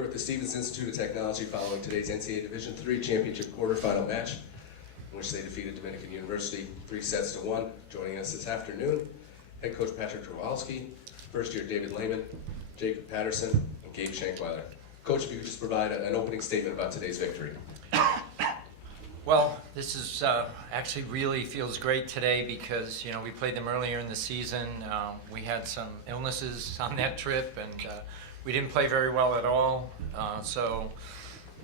here with the Stevens Institute of Technology following today's NCAA Division III Championship quarterfinal match, in which they defeated Dominican University 3-1. Joining us this afternoon, head coach Patrick Dorywalski, first year David Lehman, Jacob Patterson, and Gabe Shankweiler. Coach, if you could just provide an opening statement about today's victory. Well, this is actually really feels great today because, you know, we played them earlier in the season. We had some illnesses on that trip, and we didn't play very well at all. So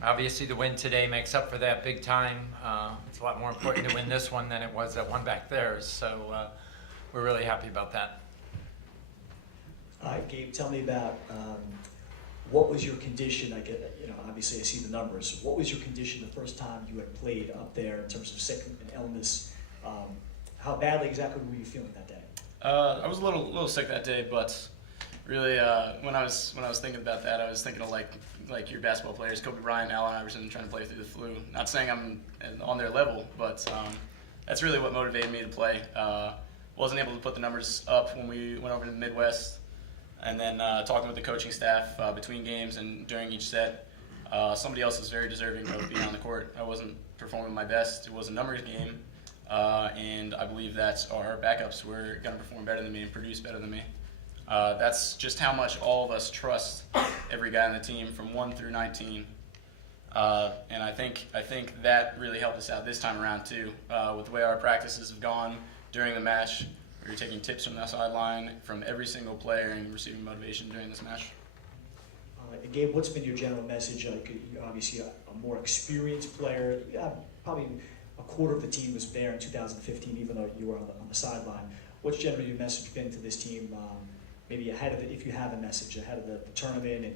obviously the win today makes up for that big time. It's a lot more important to win this one than it was that one back there. So we're really happy about that. All right, Gabe, tell me about what was your condition? Obviously I see the numbers. What was your condition the first time you had played up there in terms of sickness and illness? How badly exactly were you feeling that day? I was a little sick that day, but really when I was thinking about that, I was thinking of like your basketball players, Kobe Bryant, Allen Iverson, trying to play through the flu. Not saying I'm on their level, but that's really what motivated me to play. Wasn't able to put the numbers up when we went over to the Midwest. And then talking with the coaching staff between games and during each set, somebody else was very deserving of being on the court. I wasn't performing my best. It was a numbers game, and I believe that our backups were going to perform better than me and produce better than me. That's just how much all of us trust every guy on the team from 1 through 19. And I think that really helped us out this time around too, with the way our practices have gone during the match. We're taking tips from the sideline from every single player and receiving motivation during this match. Gabe, what's been your general message? You're obviously a more experienced player. Probably a quarter of the team was there in 2015, even though you were on the sideline. What's generally your message been to this team, maybe ahead of it, if you have a message, ahead of the tournament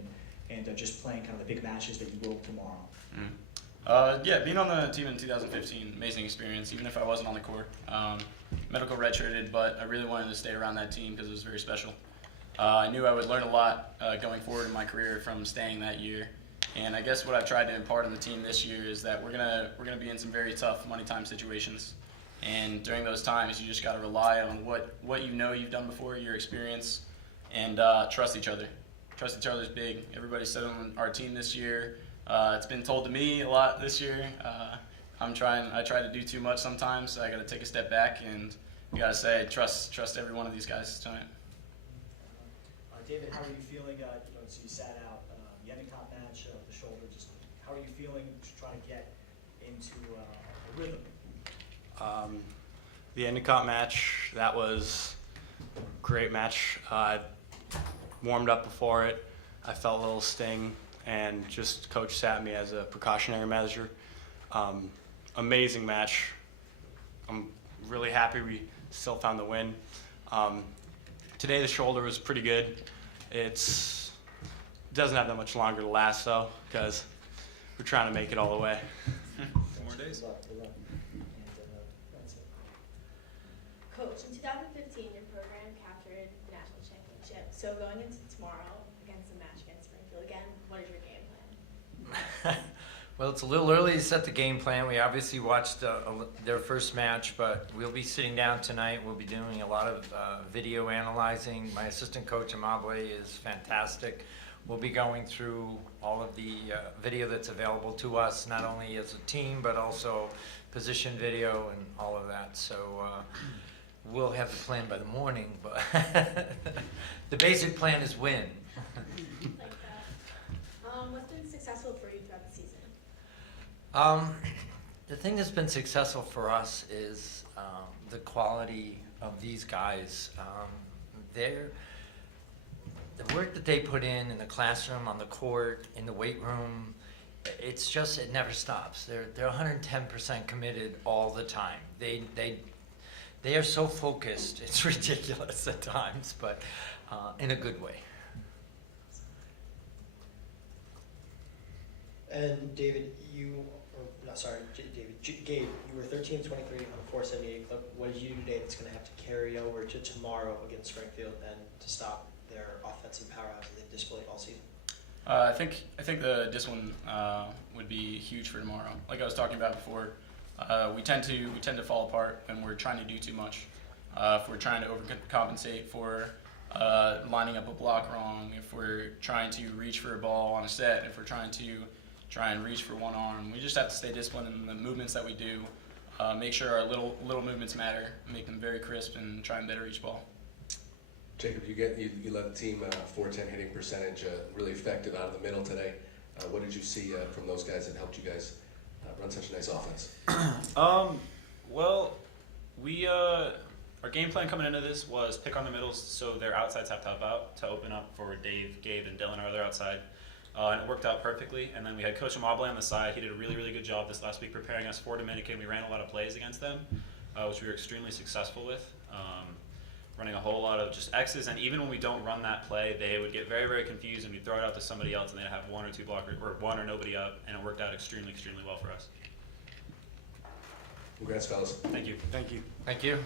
and just playing kind of the big matches that you will tomorrow? Yeah, being on the team in 2015, amazing experience, even if I wasn't on the court. Medical redshirted, but I really wanted to stay around that team because it was very special. I knew I would learn a lot going forward in my career from staying that year. And I guess what I've tried to impart on the team this year is that we're gonna be in some very tough money time situations. And during those times, you just got to rely on what you know you've done before, your experience, and trust each other. Trust each other is big. Everybody said on our team this year. It's been told to me a lot this year. I try to do too much sometimes, so I got to take a step back and you got to say trust every one of these guys tonight. David, how are you feeling? So you sat out the NCAA match, the shoulder. Just how are you feeling to try to get into a rhythm? The NCAA match, that was a great match. I warmed up before it. I felt a little sting, and just coach sat me as a precautionary measure. Amazing match. I'm really happy we still found the win. Today the shoulder was pretty good. It doesn't have that much longer to last though, because we're trying to make it all the way. 4 more days. Good luck. That's it. Coach, in 2015, your program captured the national championship. So going into tomorrow against the match against Springfield again, what is your game plan? Well, it's a little early to set the game plan. We obviously watched their first match, but we'll be sitting down tonight. We'll be doing a lot of video analyzing. My assistant coach, Amable, is fantastic. We'll be going through all of the video that's available to us, not only as a team, but also position video and all of that. So we'll have the plan by the morning, but the basic plan is win. Like that. What's been successful for you throughout the season? The thing that's been successful for us is the quality of these guys. The work that they put in the classroom, on the court, in the weight room, it never stops. They're 110% committed all the time. They are so focused, it's ridiculous at times, but in a good way. And David, Gabe, you were 13-23 on a 478 clip. What did you do today that's going to have to carry over to tomorrow against Springfield and to stop their offensive powerhouse that they've displayed all season? I think the discipline would be huge for tomorrow. Like I was talking about before, we tend to fall apart when we're trying to do too much. If we're trying to overcompensate for lining up a block wrong, if we're trying to reach for a ball on a set, if we're trying to reach for one arm. We just have to stay disciplined in the movements that we do, make sure our little movements matter, make them very crisp, and try and better each ball. Jacob, you led the team 410 hitting percentage, really effective out of the middle today. What did you see from those guys that helped you guys run such a nice offense? Well, we our game plan coming into this was pick on the middles, so their outsides have to help out to open up for Dave, Gabe, and Dylan, our other outside. And it worked out perfectly. And then we had Coach Amable on the side. He did a really, really good job this last week preparing us for Dominican. We ran a lot of plays against them, which we were extremely successful with. Running a whole lot of just X's, and even when we don't run that play, they would get very, very confused, and we'd throw it out to somebody else, and they'd have one or two blockers, or one or nobody up, and it worked out extremely, extremely well for us. Congrats, fellas. Thank you. Thank you. Thank you.